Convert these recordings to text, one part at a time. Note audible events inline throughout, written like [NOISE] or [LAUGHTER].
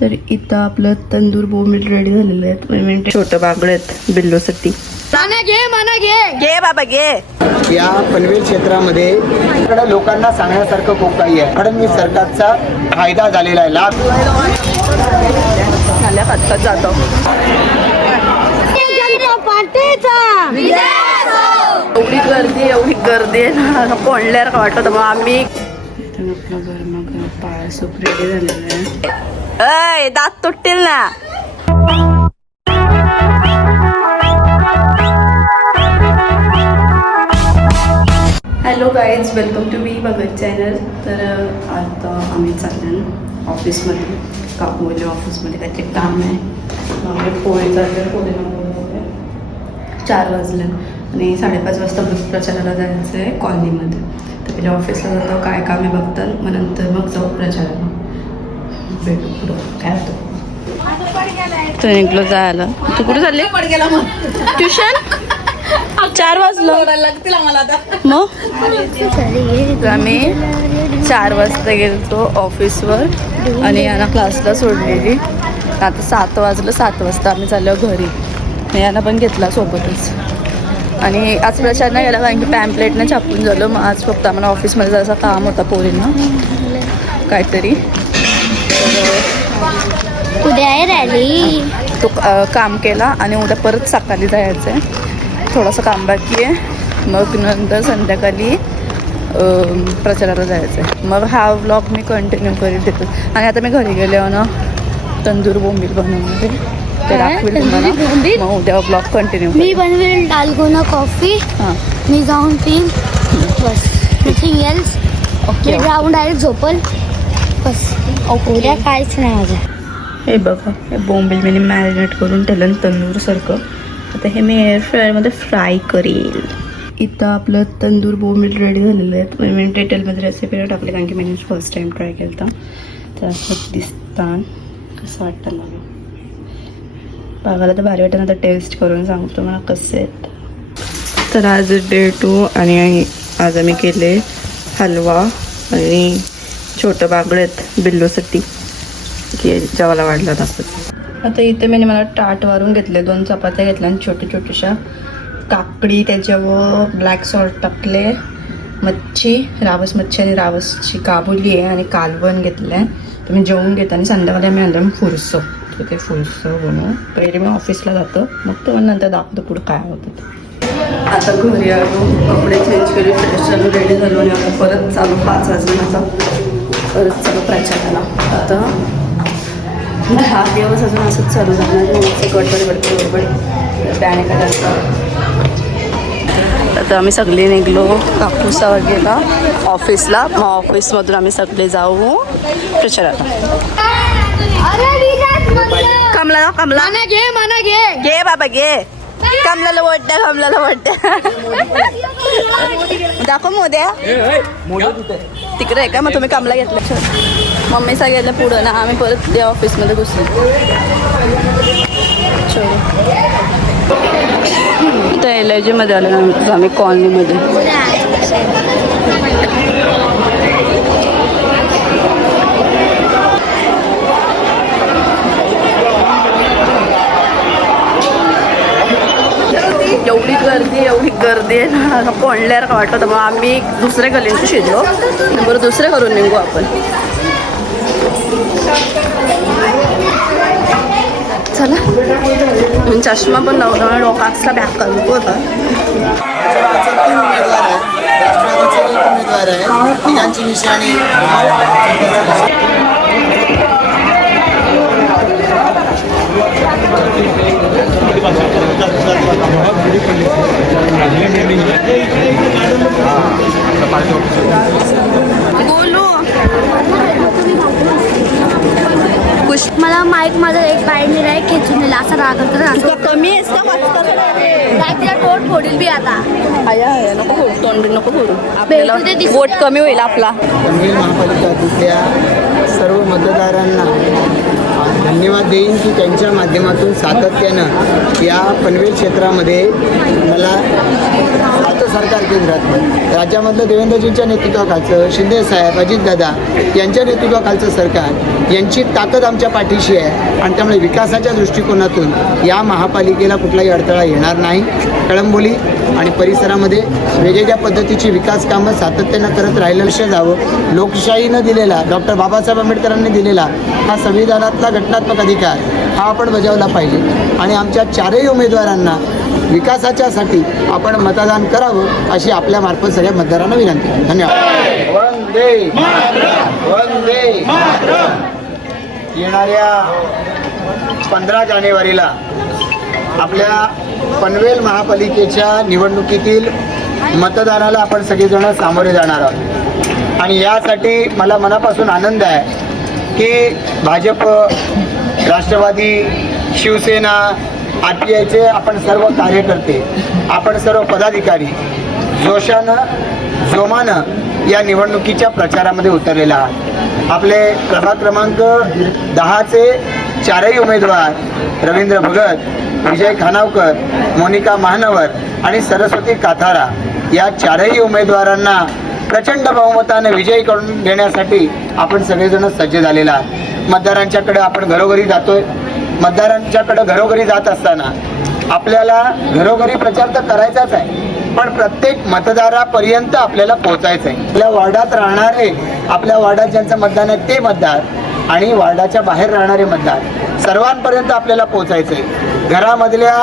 तर इथं आपलं तंदूर बोंबील रेडी झालेलं आहे. छोटं बागड आहेत बिल्लोसाठी घे बाबा घे. या पनवेल क्षेत्रामध्ये इकडं लोकांना सांगण्यासारखं खूप काही आहे. फडणवीस सरकारचा फायदा झालेला आहे लाभ. खात जातो. एवढी गर्दी एवढी गर्दी आहे ना कोणल्यार वाटत. मग आम्ही इथं आपलं गरमागरम पाळ सूप रेडी झालेलं आहे. अय दात तुटतील ना. हॅलो गाईज वेलकम टू मी भगत चॅनल तर आता आम्ही चाललो ऑफिसमध्ये. काकूच्या ऑफिसमध्ये काहीतरी काम आहे. पोळी चालले पोळी चार वाजले आणि साडेपाच वाजता बस प्रचाराला जायचं आहे कॉलनीमध्ये. तर पहिले ऑफिसला जातो काय काम आहे बघतात मग नंतर मग जाऊ प्रचाराला. काय होतं? तो निघलो जायला. तू कुठे चालले? [LAUGHS] ट्युशन चार वाजलं. मग? तर आम्ही चार वाजता गेलतो ऑफिसवर आणि यांना क्लासला सोडलेली. आता सात वाजलं सात वाजता आम्ही चाललो घरी. यांना पण घेतला सोबतच. आणि आज प्रचार नाही गेला कारण की पॅम्पलेटनं छापून झालं. मग आज फक्त आम्हाला ऑफिसमध्ये जरासा काम होता पोरींना. काहीतरी. उद्या आहे रॅली तो काम केला आणि उद्या परत सकाळी जायचं आहे थोडंसं काम बाकी आहे. मग नंतर संध्याकाळी प्रचाराला जायचं आहे मग हा व्लॉग मी कंटिन्यू करीत देतो आणि आता मी घरी गेले ना तंदूर बोंबील बनवणार आहे. ते काय? दाखवेल तुम्हाला. तंदुरी बोंबील? मग उद्या ब्लॉग कंटिन्यू मी बनवेल डालगोना कॉफी हां. मी जाऊन पिन. बस. नथिंग एल्स ओके जाऊन डायरेक्ट झोपल. बस. उद्या काहीच नाही माझं हे बघा हे बोंबील मी मॅरिनेट करून ठेवलं तंदूरसारखं आता हे मी एअर फ्रायरमध्ये फ्राय करेल. इथं आपलं तंदूर बोंबील रेडी झालेलं आहे. मी डिटेलमध्ये रेसिपी टाकली कारण की मी फर्स्ट टाईम ट्राय केलं तर असं दिसतात कसं वाटतं मला? बघायला तर भारी वाटतं आता टेस्ट करून सांगतो मला कसे आहेत. तर आज डे टू आणि आज आम्ही केले हलवा आणि छोटं बागड आहेत बिल्लोसाठी की जेवायला वाढला दाखवत आता इथे मी मला टाट वारून घेतले दोन चपात्या घेतल्या आणि छोट्या छोट्याशा काकडी त्याच्यावर ब्लॅक सॉल्ट टाकले मच्छी रावस मच्छी आणि रावसची काबुली आहे आणि कालवण घेतलं आहे तर मी जेवून घेते आणि संध्याकाळी आम्ही आणलं फुरसं. तर ते फुरसं बनवू. पहिले मी ऑफिसला जातो. मग तो नंतर दाखवतो पुढं काय होतं ते. आता घरी आलो कपडे चेंज केले फ्रेश झालो रेडी झालो आणि आता परत चालू पाच वाजून आता. परत चालू प्रचाराला आता दहा दिवस अजून असंच चालू झालं. एक गडबड गडबड गडबड बॅने करायचं आता आम्ही सगळे निघलो कापूसा गेला ऑफिसला. मग ऑफिसमधून आम्ही सगळे जाऊ प्रचाराला. कमला कमला. घे मना घे. घे बाबा घे. कमलाला वोट द्या कमलाला वोट द्या दाखव मोद्या. तिकडे आहे का? मग तुम्ही कामला घेतलं. मम्मी सांगितलं पुढं ना आम्ही परत त्या ऑफिसमध्ये घुसलो इथं एल आय जीमध्ये आलो आम्ही कॉलनीमध्ये एवढी गर्दी एवढी गर्दी आहे ना. कोणल्यार वाटत? मग आम्ही दुसऱ्या गलींची शिजलो बरं दुसरे करून निघू आपण. चला. चष्मा पण लावला डोकाचा बॅक करू होता भाजपचे तीन उमेदवार आहेत राष्ट्रवादीचे एक उमेदवार आहे तिघांची निशाणी बोलू. मला माईक माझा एक बाईने नाही खेचून दिला असा राग करतो ना. तुला कमी आहेस का? नाही तिला तोड फोडील बी आता. आया नको फोडू तोंड नको फोडू. आपल्याला वोट कमी होईल आपला. पनवेल महापालिका तिथल्या सर्व मतदारांना धन्यवाद देईन की त्यांच्या माध्यमातून सातत्यानं या पनवेल क्षेत्रामध्ये मला आता सरकार केंद्रात. राज्यामधलं देवेंद्रजींच्या नेतृत्वाखालचं शिंदे साहेब अजितदादा यांच्या नेतृत्वाखालचं सरकार यांची ताकद आमच्या पाठीशी आहे आणि त्यामुळे विकासाच्या दृष्टिकोनातून या महापालिकेला कुठलाही अडथळा येणार नाही. कळंबोली आणि परिसरामध्ये वेगवेगळ्या पद्धतीची विकास कामं सातत्यानं करत राहिलं लक्ष जावं लोकशाहीनं दिलेला डॉक्टर बाबासाहेब आंबेडकरांनी दिलेला हा संविधानातला घटनात्मक अधिकार हा आपण बजावला पाहिजे. आणि आमच्या चारही उमेदवारांना विकासाच्यासाठी आपण मतदान करावं अशी आपल्यामार्फत सगळ्या मतदारांना विनंती. धन्यवाद. वंदे वंदे येणाऱ्या पंधरा जानेवारीला आपल्या पनवेल महापालिकेच्या निवडणुकीतील मतदानाला आपण सगळेजण सामोरे जाणार आहोत. आणि यासाठी मला मनापासून आनंद आहे की भाजप राष्ट्रवादी शिवसेना आर टी आयचे आपण सर्व कार्यकर्ते आपण सर्व पदाधिकारी जोशानं जोमानं या निवडणुकीच्या प्रचारामध्ये उतरलेला आहात. आपले प्रभाग क्रमांक दहाचे चारही उमेदवार रवींद्र भगत विजय खानावकर मोनिका महानवर आणि सरस्वती काथारा या चारही उमेदवारांना प्रचंड बहुमताने विजयी करून देण्यासाठी आपण सगळेजण सज्ज झालेला आहात. मतदारांच्याकडे आपण घरोघरी जातोय. मतदारांच्याकडे घरोघरी जात असताना आपल्याला घरोघरी प्रचार तर करायचाच आहे पण प्रत्येक मतदारापर्यंत आपल्याला पोहोचायचं आहे आपल्या वार्डात राहणारे आपल्या वार्डात ज्यांचं मतदान आहे ते मतदार आणि वार्डाच्या बाहेर राहणारे मतदार सर्वांपर्यंत आपल्याला पोहोचायचं आहे घरामधल्या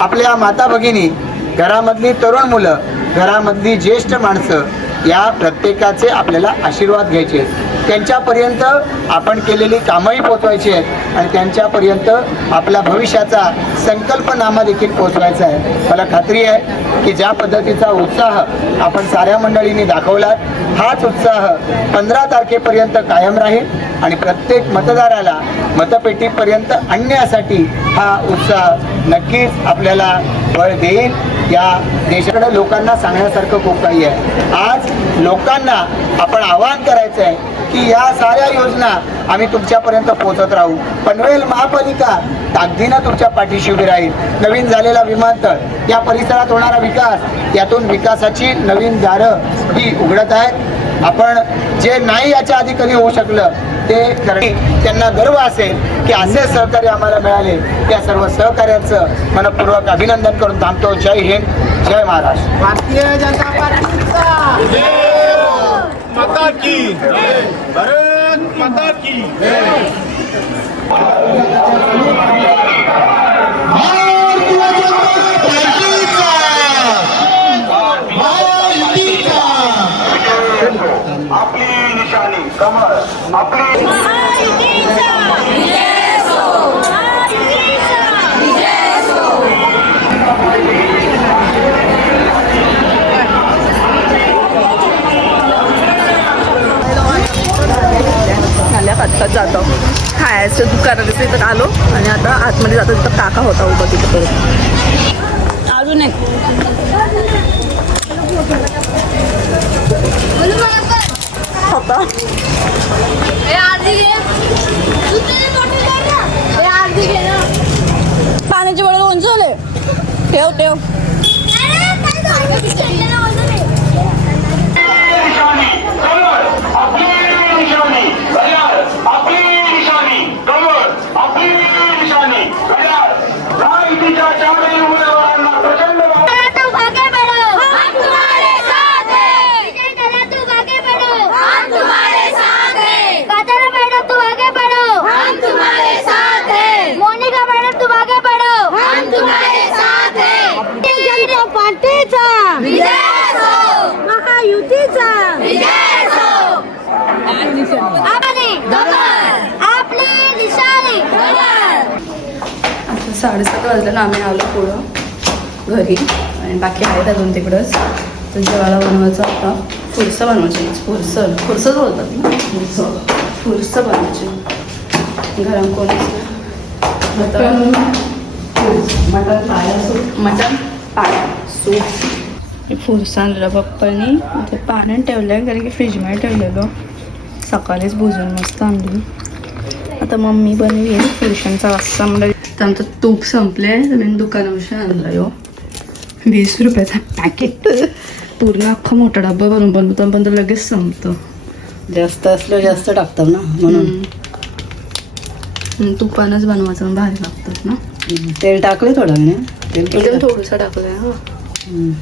आपल्या माता भगिनी घरामधली तरुण मुलं घरामधली ज्येष्ठ माणसं या प्रत्येकाचे आपल्याला आशीर्वाद घ्यायचे आहेत. त्यांच्यापर्यंत आपण केलेली कामंही पोचवायची आहेत आणि त्यांच्यापर्यंत आपल्या भविष्याचा संकल्पनामा देखील पोचवायचा आहे. मला खात्री आहे की ज्या पद्धतीचा उत्साह आपण साऱ्या मंडळींनी दाखवला हाच उत्साह पंधरा तारखेपर्यंत कायम राहील आणि प्रत्येक मतदाराला मतपेटीपर्यंत आणण्यासाठी हा उत्साह नक्कीच आपल्याला बळ देईल. या देशाकडे लोकांना सांगण्यासारखं खूप काही आहे. आज लोकांना आपण आवाहन करायचं आहे की या साऱ्या योजना आम्ही तुमच्यापर्यंत पोहोचत राहू. पनवेल महापालिका ताकदीनं तुमच्या पाठीशी उभी राहील. नवीन झालेला विमानतळ या परिसरात होणारा विकास यातून विकासाची नवीन दारं ही उघडत आहेत. आपण जे नाही याच्या आधी कधी होऊ शकलं ते करणे त्यांना गर्व असेल की असे सहकार्य आम्हाला मिळाले. त्या सर्व सहकार्याचं मनपूर्वक अभिनंदन करून थांबतो. जय हिंद जय महाराष्ट्र. भारतीय जनता पार्टीचा. माता की भारत माता की आपली निशाणी कमळ आपली नाल्या खात जातो खायचं दुकानात तिथं आलो आणि आता आतमध्ये जातो तिथं काका होता उभा तिथं परत अजून एक. होता पाण्याची बरोबर उंच झाले ठेव ठेव निशाणी कमळ आपली निशाणी घड्याळ आपली निशाणी कमळ आपली निशाणी घड्याळ राजनीतीच्या चारही उमेदवारांना प्रचंड बहुमत तू आगे बढ़ो हम तुम्हारे साथ हैं विजय करा तू आगे बढ़ो हम तुम्हारे साथ हैं काजल मैडम तू आगे बढ़ो हम तुम्हारे साथ हैं मोनिका मैडम तू आगे बढ़ो हम तुम्हारे साथ हैं जनता पार्टीचा विजय असो महायुतीचा विजय असो आपली कमळ आपली निशाणी कमळ साडेसात वाजल्यानं आम्ही आलो पुढं घरी. आणि बाकी आहेत अजून तिकडंच. तर जेवायला बनवायचं आता. फुरसं बनवायची. फुरसं. फुरसंच बोलतात ना? फुरसं. फुरसं बनवायची. गरम कोणीच नाही. आता mutton paya soup mutton paya. Soup. फुरसं आणलेलं पप्पानी. ते पाण्यात ठेवलं आहे कारण की फ्रीजमध्ये ठेवलेलं. सकाळीच भुजून मस्त आणली. आता मम्मी बनवेल पुरुषांचा वाजता मला त्यांचं तूप संपले तर मी दुकानावर आणलं यो वीस रुपयाचा पॅकेट पूर्ण अख्खा मोठा डब्बा बनवून बनवतो पण तो लगेच संपतो. जास्त असल्यावर जास्त टाकतात ना म्हणून. तुपानंच बनवायचं भारी लागतात ना. तेल टाकले थोडं मी एकदम. थोडंसं टाकलंय हा. हम्म.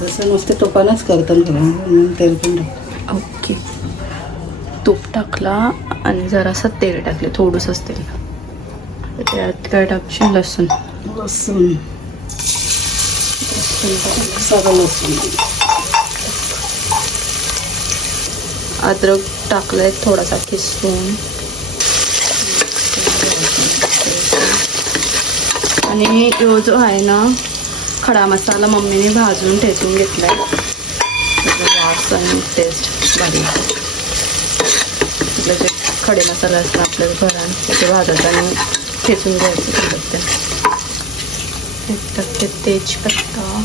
तसं नुसते तुपानंच करतात खरं म्हणून तेल पण टाक ओके. तूप टाकला आणि जरासं तेल टाकले थोडंसंच तेल. त्यात काय टाकशील? लसूण. लसूण. सगळं लसूण. अद्रक टाकलंय थोडासा किसून. आणि यो जो आहे ना खडा मसाला मम्मीने भाजून ठेचून घेतलाय. त्याचा वास आणि टेस्ट भारी जे खडे मसाला असतात आपल्या घरात ते आणि ठेचून घ्यायचं सोबत ते एक टाकते तेजपत्ता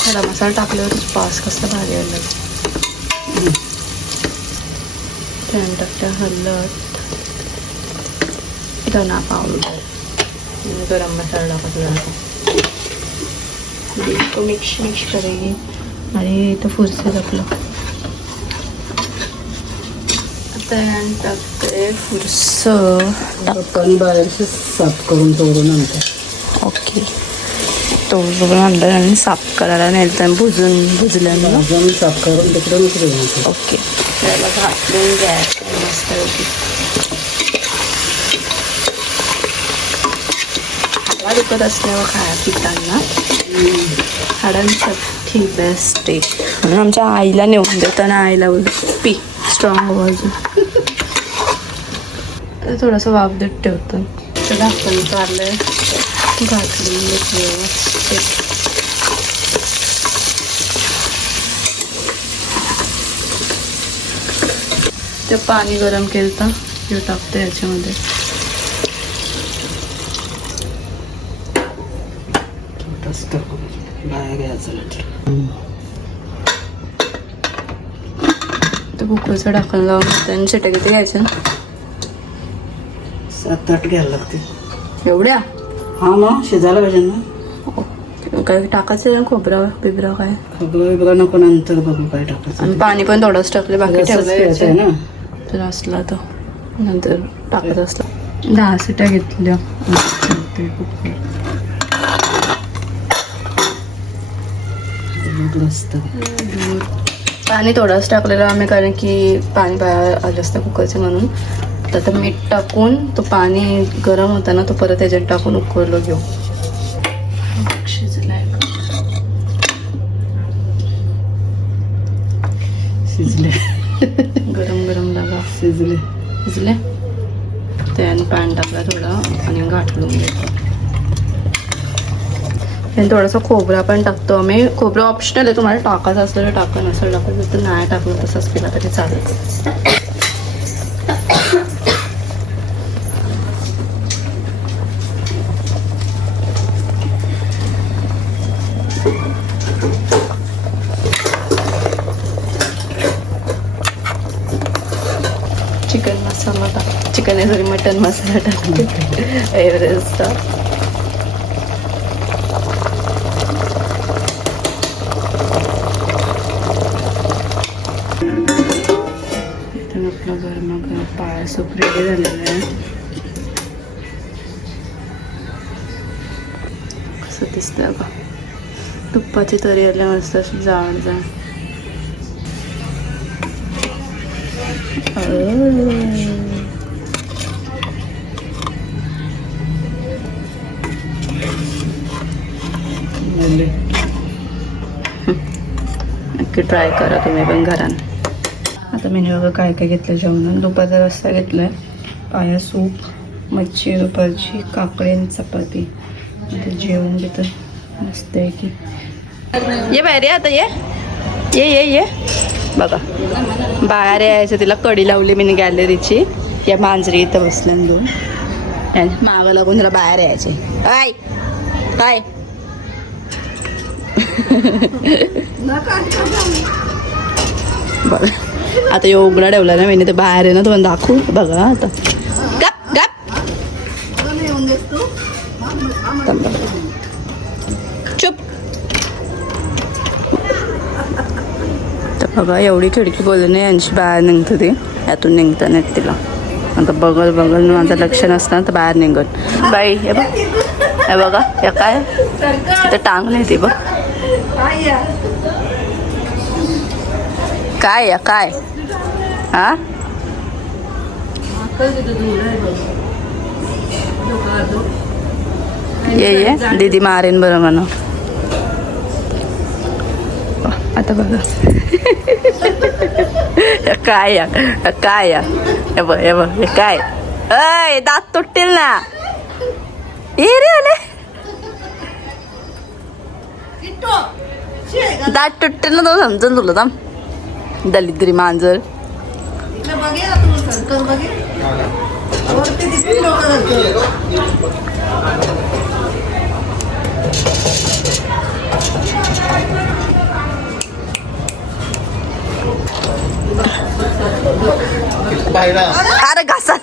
खडा मसाला टाकल्यावर पास कसला भारी आला त्यानंतर टाकते हळद धना पावडर गरम मसाला टाकायचा मिक्स मिक्स करेंगे आणि इथं फुरसे आपलं त्यानंतर टाकते फुरसं आणि बाहेरचे साफ करून तोडून आणतात ओके तो आणलं आणि साफ करायला नाही तर भुजून भुजल्यानं भाजून साफ करून तिकडून घेऊन ओके त्याला घालून घ्यायचं मस्त दुखत असल्यावर खाया पिताना. हाडांसाठी बेस्ट आहे म्हणून आमच्या आईला नेऊन देताना आईला पी स्ट्रॉंग हवं हो अजून. थोडंसं वाफ देत ठेवतं दाखवून चाललंय घातली व्यवस्थित ते पाणी गरम केलं तर हे टाकते याच्यामध्ये. टाकून घ्यायचं ते कुकरचं ढाकण लावून आणि शिट्या किती घ्यायच्या? सात आठ घ्यायला लागते. एवढ्या? हा मग शिजायला पाहिजे ना. काय टाकायचं ना खोबरा बिबरा काय? सगळं वेगळं नको नंतर बघू काय टाकायचं आणि पाणी पण थोडंच टाकले बाकी प्यायचं आहे ना. तर असला तर नंतर टाकत असला. दहा सिट्या घेतल्या. ते कुकर दूध असतं पाणी थोडंच टाकलेलं आम्ही कारण की पाणी बाहेर आलं असतं कुकरचं म्हणून. तर आता मीठ टाकून तो पाणी गरम होताना तो परत त्याच्यात टाकून उकळलं घेऊ? शिजले. गरम गरम लागा. शिजले. शिजले? त्याने पाणी टाकलं थोडं आणि घाटलून घेतो. आणि थोडासा खोबरा पण टाकतो आम्ही. खोबरं ऑप्शनल आहे तुम्हाला टाकायचं असलं तर टाका नसेल टाकायचं तर नाही टाकलं तसंच पिला तरी चालेल चिकन मसाला टाक चिकन आहे सॉरी मटन मसाला टाकते. एव्हरेस्टचा इथं आपलं गरमागरम पाळ सूप रेडी झालेलं आहे. कसं दिसतं का तुप्पाची तरी आल्या मस्त जाड जाड [LAUGHS] नक्की ट्राय करा तुम्ही पण घरात आता मी बघा काय काय घेतलं जेवणात दुपारचा रस्ता घेतलाय. पाया सूप मच्छी दुपारची काकडी आणि चपाती. जेवण घेतं मस्त आहे की. ये बाहेर ये आता ये. ये ये ये. बघा. बाहेर यायचं तिला कडी लावली मी गॅलरीची या मांजरी इथं बसल्या दोन. मागं लागून तिला बाहेर यायचे काय काय बघा आता यो उघडा ठेवला ना मी तर बाहेर आहे ना तुम्हाला दाखवू बघा आता गप गप चुप तर बघा एवढी खिडकी बोलून यांची बाहेर निघतं ते यातून निघता नाहीत तिला आता बघल बघल माझं लक्ष नसतं तर बाहेर निघत बाई हे बघ हे बघा हे काय तिथं टांगले ते बघ काय या काय? हा? ये ये दीदी मारेन बरं म्हणा आता बघा. काय या काय या हे बघ हे बघ हे काय? अय दात तुटतील ना. ये रे आले. दात तुटतील ना तो समजून तुला थांब. दलिद्री मांजर. अरे घासा